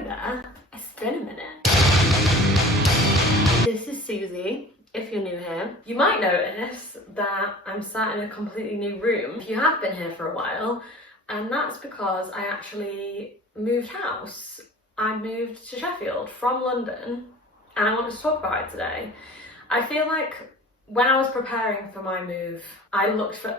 Hi there, it's been a minute. This is Susie, if you're new here. You might notice that I'm sat in a completely new room if you have been here for a while, and that's because I actually moved house. I moved to Sheffield from London, and I wanted to talk about it today. I feel like when I was preparing for my move, I looked for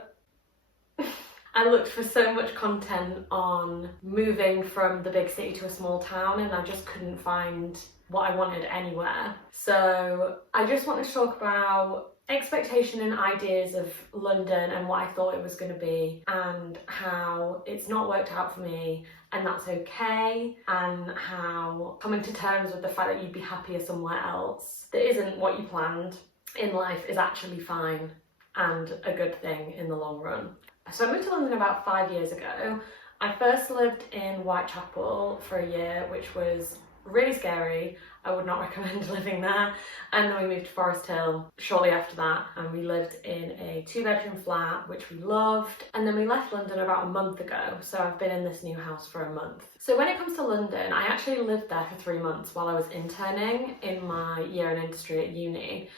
so much content on moving from the big city to a small town, and I just couldn't find what I wanted anywhere. So I just wanted to talk about expectation and ideas of London and what I thought it was going to be, and how it's not worked out for me, and that's okay, and how coming to terms with the fact that you'd be happier somewhere else that isn't what you planned in life is actually fine and a good thing in the long run. So I moved to London about 5 years ago. I first lived in Whitechapel for a year, which was really scary. I would not recommend living there. And then we moved to Forest Hill shortly after that, and we lived in a 2-bedroom flat, which we loved. And then we left London about a month ago, so I've been in this new house for a month. So when it comes to London, I actually lived there for 3 months while I was interning in my year in industry at uni.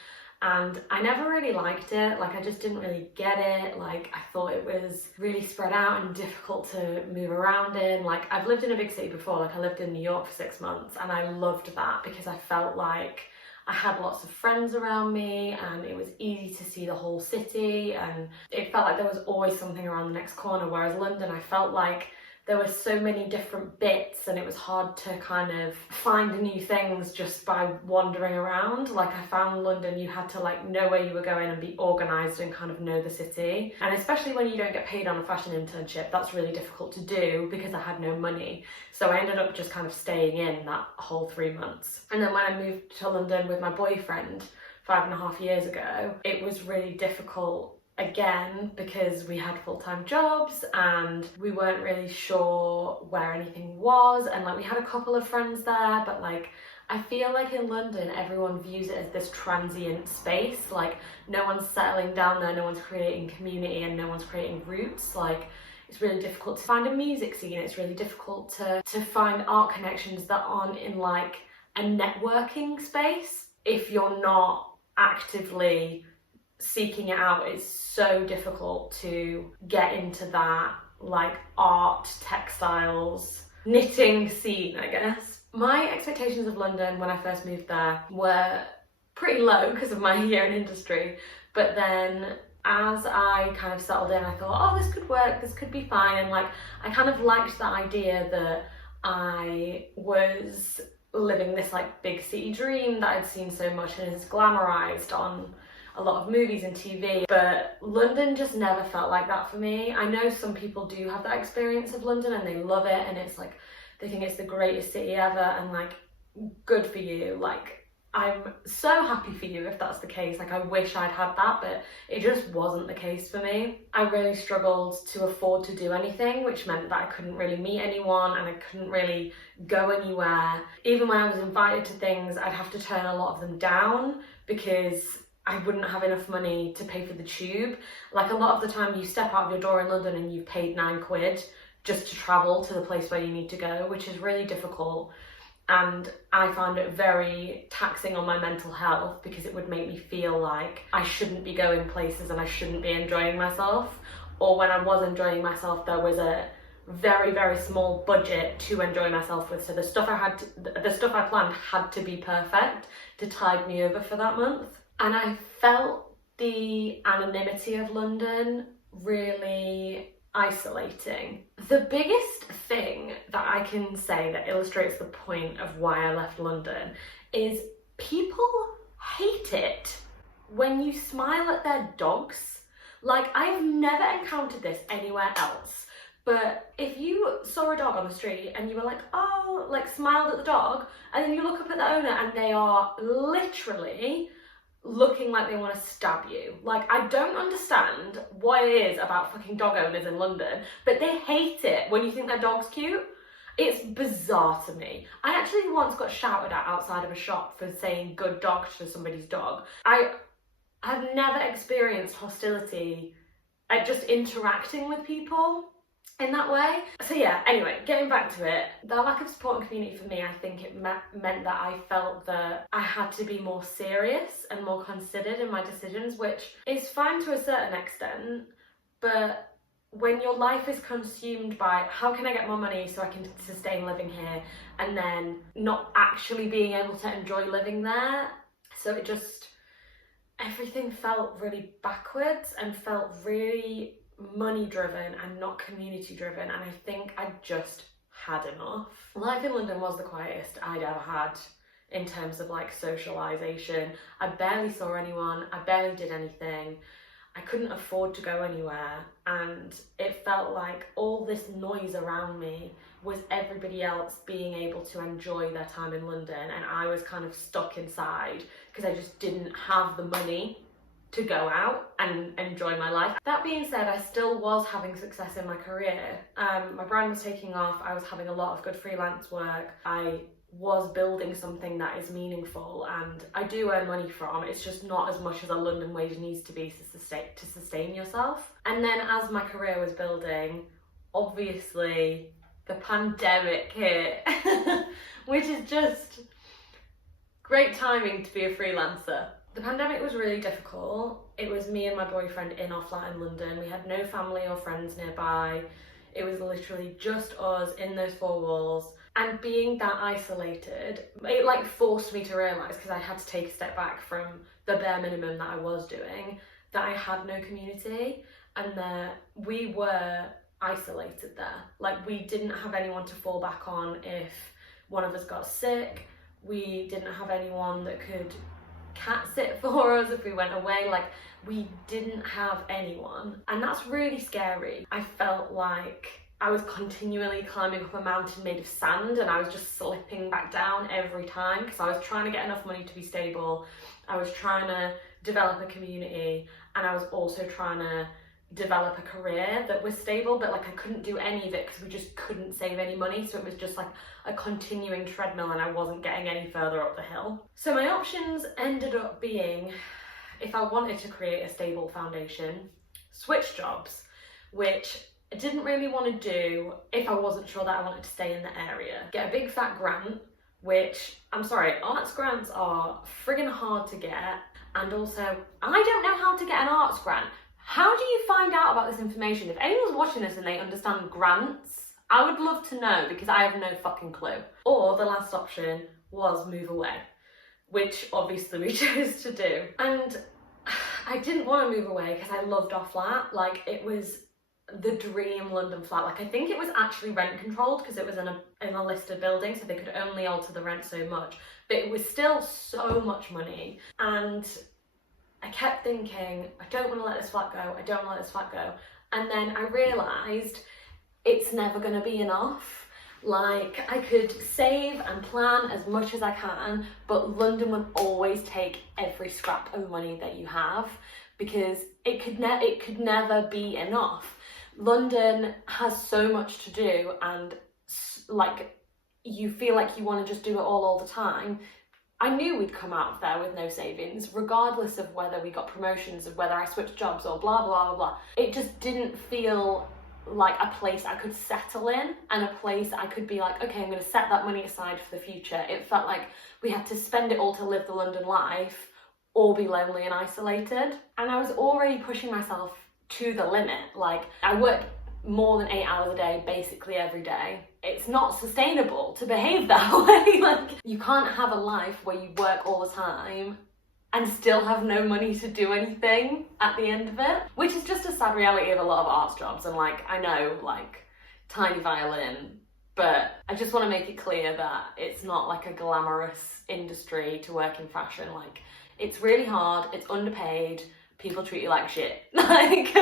And I never really liked it. Like, I just didn't really get it. Like, I thought it was really spread out and difficult to move around in. Like, I've lived in a big city before. Like, I lived in New York for 6 months, and I loved that because I felt like I had lots of friends around me, and it was easy to see the whole city, and it felt like there was always something around the next corner. Whereas London, I felt like there were so many different bits, and it was hard to kind of find new things just by wandering around. Like, I found London, you had to like know where you were going and be organised and kind of know the city. And especially when you don't get paid on a fashion internship, that's really difficult to do because I had no money. So I ended up just kind of staying in that whole 3 months. And then when I moved to London with my boyfriend 5.5 years ago, it was really difficult again because we had full-time jobs and we weren't really sure where anything was, and like we had a couple of friends there, but like I feel like in London everyone views it as this transient space. Like, no one's settling down there, no one's creating community, and no one's creating roots. Like, it's really difficult to find a music scene, it's really difficult to find art connections that aren't in like a networking space. If you're not actively seeking it out, it's so difficult to get into that like art, textiles, knitting scene, I guess. My expectations of London when I first moved there were pretty low because of my year in industry, but then as I kind of settled in, I thought, oh, this could work, this could be fine. And like, I kind of liked the idea that I was living this like big city dream that I'd seen so much and is glamorized on a lot of movies and TV, but London just never felt like that for me. I know some people do have that experience of London and they love it, and it's like they think it's the greatest city ever, and like, good for you. Like, I'm so happy for you if that's the case. Like, I wish I'd had that, but it just wasn't the case for me. I really struggled to afford to do anything, which meant that I couldn't really meet anyone and I couldn't really go anywhere. Even when I was invited to things, I'd have to turn a lot of them down because I wouldn't have enough money to pay for the tube. Like, a lot of the time you step out of your door in London and you've paid £9 just to travel to the place where you need to go, which is really difficult. And I found it very taxing on my mental health because it would make me feel like I shouldn't be going places and I shouldn't be enjoying myself. Or when I was enjoying myself, there was a very, very small budget to enjoy myself with. So the stuff I planned had to be perfect to tide me over for that month. And I felt the anonymity of London really isolating. The biggest thing that I can say that illustrates the point of why I left London is people hate it when you smile at their dogs. Like, I've never encountered this anywhere else, but if you saw a dog on the street and you were like, oh, like smiled at the dog, and then you look up at the owner and they are literally looking like they want to stab you. Like, I don't understand what it is about fucking dog owners in London, but they hate it when you think their dog's cute. It's bizarre to me. I actually once got shouted at outside of a shop for saying good dog to somebody's dog. I've never experienced hostility at just interacting with people in that way. So yeah, anyway, getting back to it, the lack of support and community for me, I think it meant that I felt that I had to be more serious and more considered in my decisions, which is fine to a certain extent, but when your life is consumed by how can I get more money so I can sustain living here, and then not actually being able to enjoy living there, so it just, everything felt really backwards and felt really money driven and not community driven, and I think I just had enough. Life in London was the quietest I'd ever had in terms of like socialisation. I barely saw anyone, I barely did anything, I couldn't afford to go anywhere, and it felt like all this noise around me was everybody else being able to enjoy their time in London, and I was kind of stuck inside because I just didn't have the money to go out and enjoy my life. That being said, I still was having success in my career. My brand was taking off, I was having a lot of good freelance work, I was building something that is meaningful, and I do earn money from. It's just not as much as a London wage needs to be to sustain yourself. And then as my career was building, obviously the pandemic hit, which is just great timing to be a freelancer. The pandemic was really difficult. It was me and my boyfriend in our flat in London. We had no family or friends nearby. It was literally just us in those four walls. And being that isolated, it like forced me to realise, because I had to take a step back from the bare minimum that I was doing, that I had no community and that we were isolated there. Like, we didn't have anyone to fall back on if one of us got sick. We didn't have anyone that could cat sit for us if we went away. Like, we didn't have anyone, and that's really scary. I felt like I was continually climbing up a mountain made of sand, and I was just slipping back down every time because I was trying to get enough money to be stable, I was trying to develop a community, and I was also trying to develop a career that was stable, but like I couldn't do any of it because we just couldn't save any money, so it was just like a continuing treadmill and I wasn't getting any further up the hill. So my options ended up being, if I wanted to create a stable foundation, switch jobs, which I didn't really want to do if I wasn't sure that I wanted to stay in the area. Get a big fat grant, which, I'm sorry, arts grants are friggin' hard to get, and also I don't know how to get an arts grant. How do you find out about this information? If anyone's watching this and they understand grants, I would love to know, because I have no fucking clue. Or the last option was move away, which obviously we chose to do. And I didn't want to move away because I loved our flat. Like, it was the dream London flat. Like, I think it was actually rent controlled because it was in a listed building, so they could only alter the rent so much, but it was still so much money. And I kept thinking, I don't want to let this flat go, I don't want to let this flat go. And then I realised it's never going to be enough. Like, I could save and plan as much as I can, but London would always take every scrap of money that you have, because it could never be enough. London has so much to do, and like, you feel like you want to just do it all the time. I knew we'd come out of there with no savings, regardless of whether we got promotions, of whether I switched jobs or blah, blah, blah, blah. It just didn't feel like a place I could settle in, and a place I could be like, okay, I'm going to set that money aside for the future. It felt like we had to spend it all to live the London life, or be lonely and isolated. And I was already pushing myself to the limit. Like, I worked more than 8 hours a day, basically every day. It's not sustainable to behave that way. Like, you can't have a life where you work all the time and still have no money to do anything at the end of it, which is just a sad reality of a lot of arts jobs. And like, I know, like, tiny violin, but I just want to make it clear that it's not like a glamorous industry to work in fashion. Like, it's really hard, it's underpaid, people treat you like shit. Like,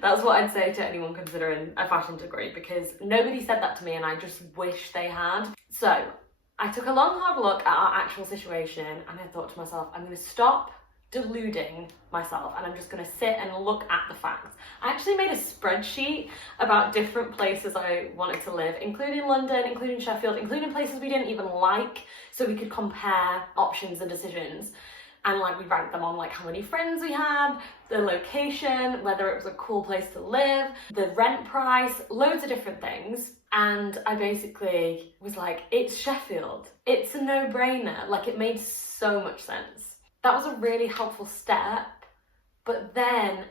that's what I'd say to anyone considering a fashion degree, because nobody said that to me and I just wish they had. So I took a long, hard look at our actual situation, and I thought to myself, I'm going to stop deluding myself and I'm just going to sit and look at the facts. I actually made a spreadsheet about different places I wanted to live, including London, including Sheffield, including places we didn't even like, so we could compare options and decisions. and like we ranked them on like how many friends we had, the location, whether it was a cool place to live, the rent price, loads of different things. And I basically was like, it's Sheffield. It's a no-brainer. Like, it made so much sense. That was a really helpful step. But then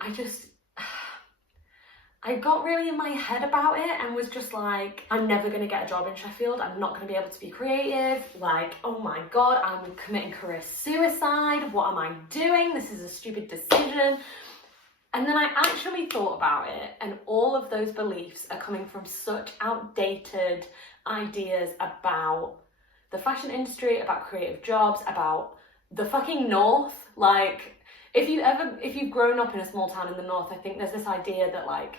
I got really in my head about it and was just like, I'm never going to get a job in Sheffield. I'm not going to be able to be creative. Like, oh my God, I'm committing career suicide. What am I doing? This is a stupid decision. And then I actually thought about it, and all of those beliefs are coming from such outdated ideas about the fashion industry, about creative jobs, about the fucking North. Like, if you've grown up in a small town in the North, I think there's this idea that like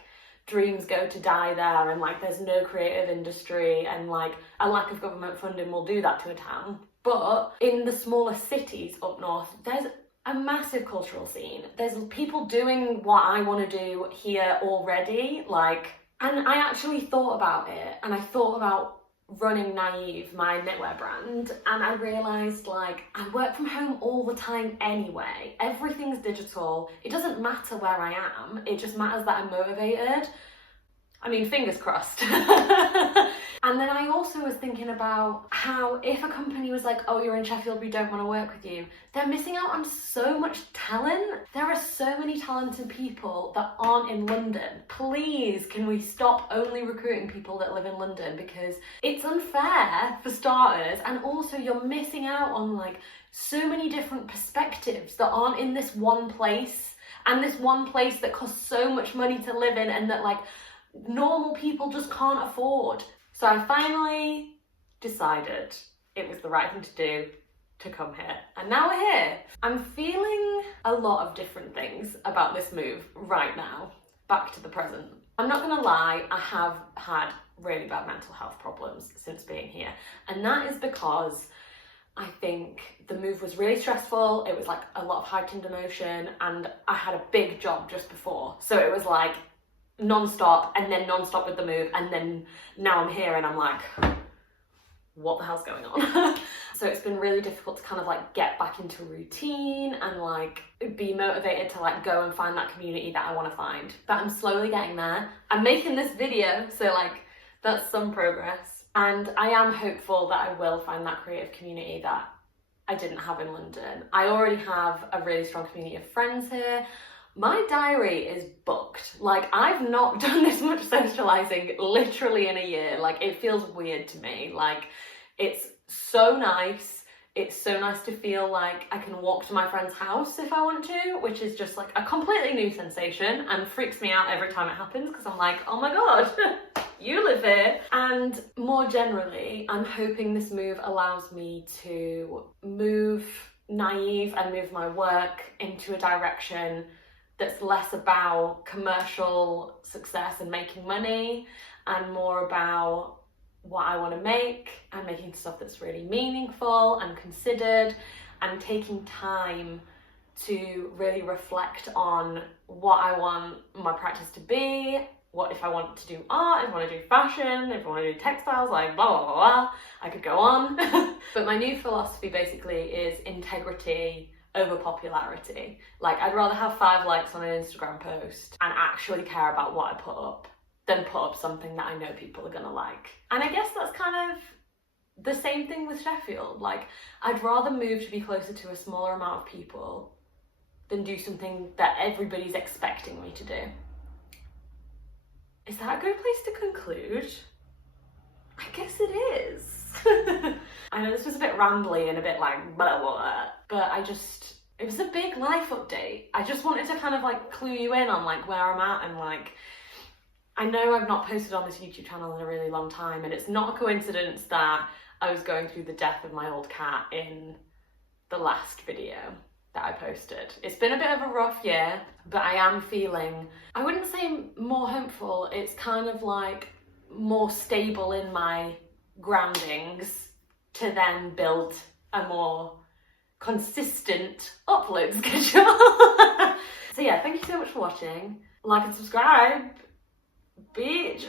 dreams go to die there, and like there's no creative industry, and like a lack of government funding will do that to a town. But in the smaller cities up north, there's a massive cultural scene. There's people doing what I want to do here already, like, and I actually thought about it, and I thought about running Naive, my knitwear brand, and I realised like I work from home all the time anyway. Everything's digital. It doesn't matter where I am, it just matters that I'm motivated. I mean, fingers crossed. And then I also was thinking about how if a company was like, oh, you're in Sheffield, we don't want to work with you, they're missing out on so much talent. There are so many talented people that aren't in London. Please, can we stop only recruiting people that live in London? Because it's unfair for starters, and also you're missing out on like so many different perspectives that aren't in this one place, and this one place that costs so much money to live in and that like normal people just can't afford. So I finally decided it was the right thing to do to come here. And now we're here. I'm feeling a lot of different things about this move right now, back to the present. I'm not gonna lie, I have had really bad mental health problems since being here. And that is because I think the move was really stressful. It was like a lot of heightened emotion, and I had a big job just before. So it was like non-stop, and then non-stop with the move, and then now I'm here and I'm like, what the hell's going on? So it's been really difficult to kind of like get back into routine and like be motivated to like go and find that community that I want to find. But I'm slowly getting there. I'm making this video, so like that's some progress, and I am hopeful that I will find that creative community that I didn't have in London. I already have a really strong community of friends here. My diary is booked. Like, I've not done this much socializing literally in a year. Like, it feels weird to me. Like, it's so nice. It's so nice to feel like I can walk to my friend's house if I want to, which is just like a completely new sensation and freaks me out every time it happens because I'm like, oh my God, you live here. And more generally, I'm hoping this move allows me to move Naive and move my work into a direction that's less about commercial success and making money, and more about what I want to make and making stuff that's really meaningful and considered, and taking time to really reflect on what I want my practice to be, what if I want to do art, if I want to do fashion, if I want to do textiles, like blah, blah, blah, blah. I could go on. But my new philosophy basically is integrity over popularity. Like, I'd rather have 5 likes on an Instagram post and actually care about what I put up than put up something that I know people are gonna like. And I guess that's kind of the same thing with Sheffield. Like, I'd rather move to be closer to a smaller amount of people than do something that everybody's expecting me to do. Is that a good place to conclude? I guess it is. I know this was a bit rambly and a bit like blah, blah, blah, but it was a big life update. I just wanted to kind of like clue you in on like where I'm at, and like, I know I've not posted on this YouTube channel in a really long time, and it's not a coincidence that I was going through the death of my old cat in the last video that I posted. It's been a bit of a rough year, but I am feeling, I wouldn't say more hopeful, it's kind of like more stable in my groundings to then build a more consistent upload schedule. So yeah, thank you so much for watching. Like and subscribe, bitch.